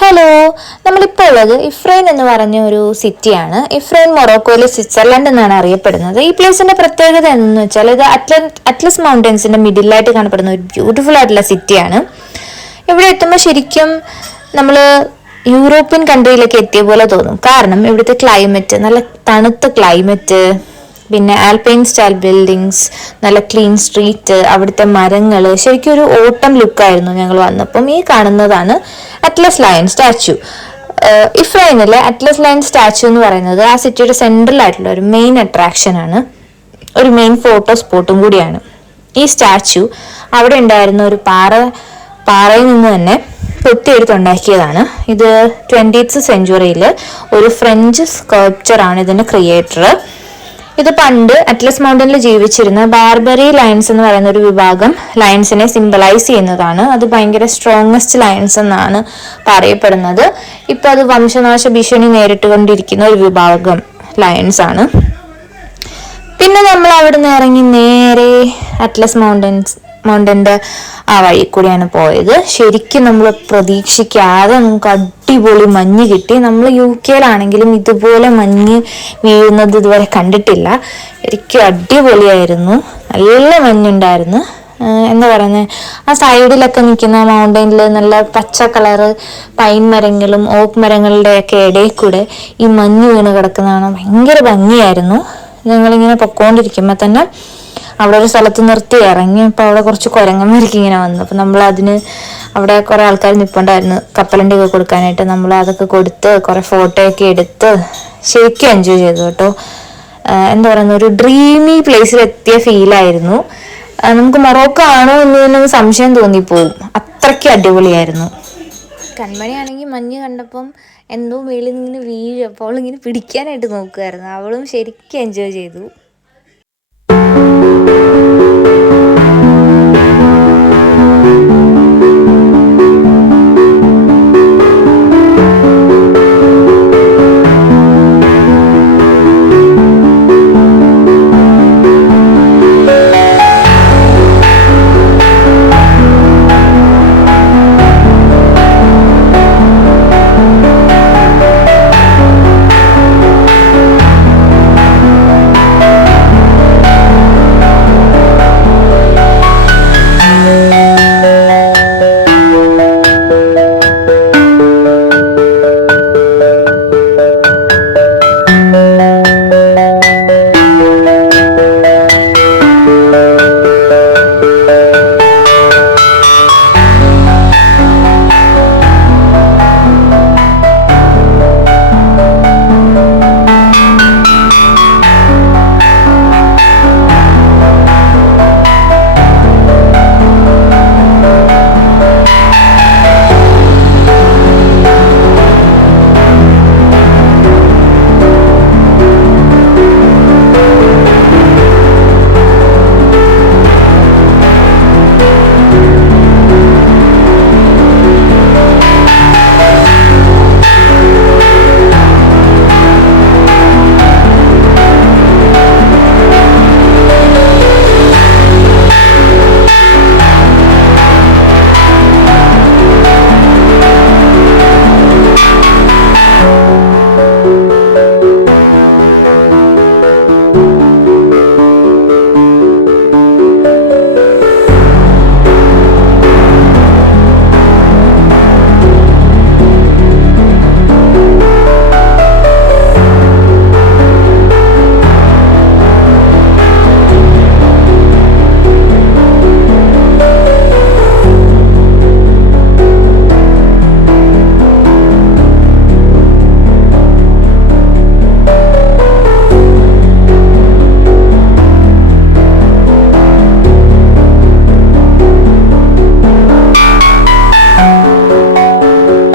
Hello, നമ്മളിപ്പോൾ ഉള്ളത് ഇഫ്രൈൻ എന്ന് പറഞ്ഞ ഒരു സിറ്റിയാണ്. ഇഫ്രൈൻ മൊറോക്കോയിലെ സ്വിറ്റ്സർലൻഡ് എന്നാണ് അറിയപ്പെടുന്നത്. ഈ പ്ലേസിന്റെ പ്രത്യേകത എന്ന് വെച്ചാൽ ഇത് അറ്റ്ലസ് മൗണ്ടൻസിന്റെ മിഡിലായിട്ട് കാണപ്പെടുന്ന ഒരു ബ്യൂട്ടിഫുൾ ആയിട്ടുള്ള സിറ്റിയാണ്. ഇവിടെ എത്തുമ്പോൾ ശരിക്കും നമ്മൾ യൂറോപ്യൻ കൺട്രിയിലേക്ക് എത്തിയ പോലെ തോന്നും. കാരണം ഇവിടുത്തെ ക്ലൈമറ്റ് നല്ല തണുത്ത ക്ലൈമറ്റ്, പിന്നെ ആൽപൈൻ സ്റ്റൈൽ ബിൽഡിങ്സ്, നല്ല ക്ലീൻ സ്ട്രീറ്റ്, അവിടുത്തെ മരങ്ങൾ, ശരിക്കും ഒരു ഓട്ടം ലുക്കായിരുന്നു ഞങ്ങൾ വന്നപ്പം. ഈ കാണുന്നതാണ് അറ്റ്ലസ് ലയൺ സ്റ്റാച്യു. ഇഫ്രൈനിലെ അറ്റ്ലസ് ലയൺ സ്റ്റാച്യു എന്ന് പറയുന്നത് ആ സിറ്റിയുടെ സെൻട്രൽ ആയിട്ടുള്ള ഒരു മെയിൻ അട്രാക്ഷൻ ആണ്, ഒരു മെയിൻ ഫോട്ടോ സ്പോട്ടും കൂടിയാണ്. ഈ സ്റ്റാച്യു അവിടെ ഉണ്ടായിരുന്ന ഒരു പാറയിൽ നിന്ന് തന്നെ കൊത്തിയെടുത്തുണ്ടാക്കിയതാണ്. ഇത് 20th സെഞ്ച്വറിയിൽ ഒരു ഫ്രഞ്ച് സ്കൾപ്ചറാണ് ഇതിന്റെ ക്രിയേറ്റർ. ഇത് പണ്ട് അറ്റ്ലസ് മൗണ്ടനിൽ ജീവിച്ചിരുന്ന ബാർബറി ലയൺസ് എന്ന് പറയുന്ന ഒരു വിഭാഗം ലയൺസിനെ സിംബലൈസ് ചെയ്യുന്നതാണ്. അത് ഭയങ്കര സ്ട്രോങ്ങസ്റ്റ് ലയൺസ് എന്നാണ് പറയപ്പെടുന്നത്. ഇപ്പൊ അത് വംശനാശ ഭീഷണി നേരിട്ടുകൊണ്ടിരിക്കുന്ന ഒരു വിഭാഗം ലയൺസ് ആണ്. പിന്നെ നമ്മൾ അവിടുന്ന് ഇറങ്ങി നേരെ അറ്റ്ലസ് മൗണ്ടന്റെ ആ വഴി കൂടിയാണ് പോയത്. ശരിക്കും നമ്മൾ പ്രതീക്ഷിക്കാതെ നമുക്ക് അടിപൊളി മഞ്ഞ് കിട്ടി. നമ്മൾ UK-യിലാണെങ്കിലും ഇതുപോലെ മഞ്ഞ് വീഴുന്നത് ഇതുവരെ കണ്ടിട്ടില്ല. ശരിക്കും അടിപൊളിയായിരുന്നു, നല്ല മഞ്ഞുണ്ടായിരുന്നു. എന്താ പറയുന്നത്, ആ സൈഡിലൊക്കെ നിൽക്കുന്ന മൗണ്ടനിൽ നല്ല പച്ച കളറ് പൈൻ മരങ്ങളും ഓക്ക് മരങ്ങളുടെ ഒക്കെ ഇടയിൽ കൂടെ ഈ മഞ്ഞ് വീണ് കിടക്കുന്നതാണ്. ഭയങ്കര ഭംഗിയായിരുന്നു. ഞങ്ങളിങ്ങനെ പൊക്കോണ്ടിരിക്കുമ്പോൾ തന്നെ അവിടെ ഒരു സ്ഥലത്ത് നിർത്തി ഇറങ്ങി. അപ്പോൾ അവിടെ കുറച്ച് കുരങ്ങന്മാരൊക്കെ ഇങ്ങനെ വന്നു. അപ്പം നമ്മൾ അവിടെ കുറേ ആൾക്കാർ നിൽപ്പുണ്ടായിരുന്നു കപ്പലണ്ടി ഒക്കെ കൊടുക്കാനായിട്ട്. നമ്മൾ അതൊക്കെ കൊടുത്ത് കുറേ ഫോട്ടോ ഒക്കെ എടുത്ത് ശരിക്കും എൻജോയ് ചെയ്തു കേട്ടോ. എന്താ പറയുന്നത്, ഒരു ഡ്രീമി പ്ലേസിൽ എത്തിയ ഫീലായിരുന്നു. നമുക്ക് മൊറോക്കോ ആണോ എന്ന് തന്നെ സംശയം തോന്നിപ്പോവും, അത്രയ്ക്ക് അടിപൊളിയായിരുന്നു. കൺമണിയാണെങ്കിൽ മഞ്ഞ് കണ്ടപ്പം എന്തോ മേളിൽ നിന്ന് ഇങ്ങനെ വീഴും. അപ്പോൾ അവളിങ്ങനെ പിടിക്കാനായിട്ട് നോക്കുമായിരുന്നു. അവളും ശരിക്കും എൻജോയ് ചെയ്തു.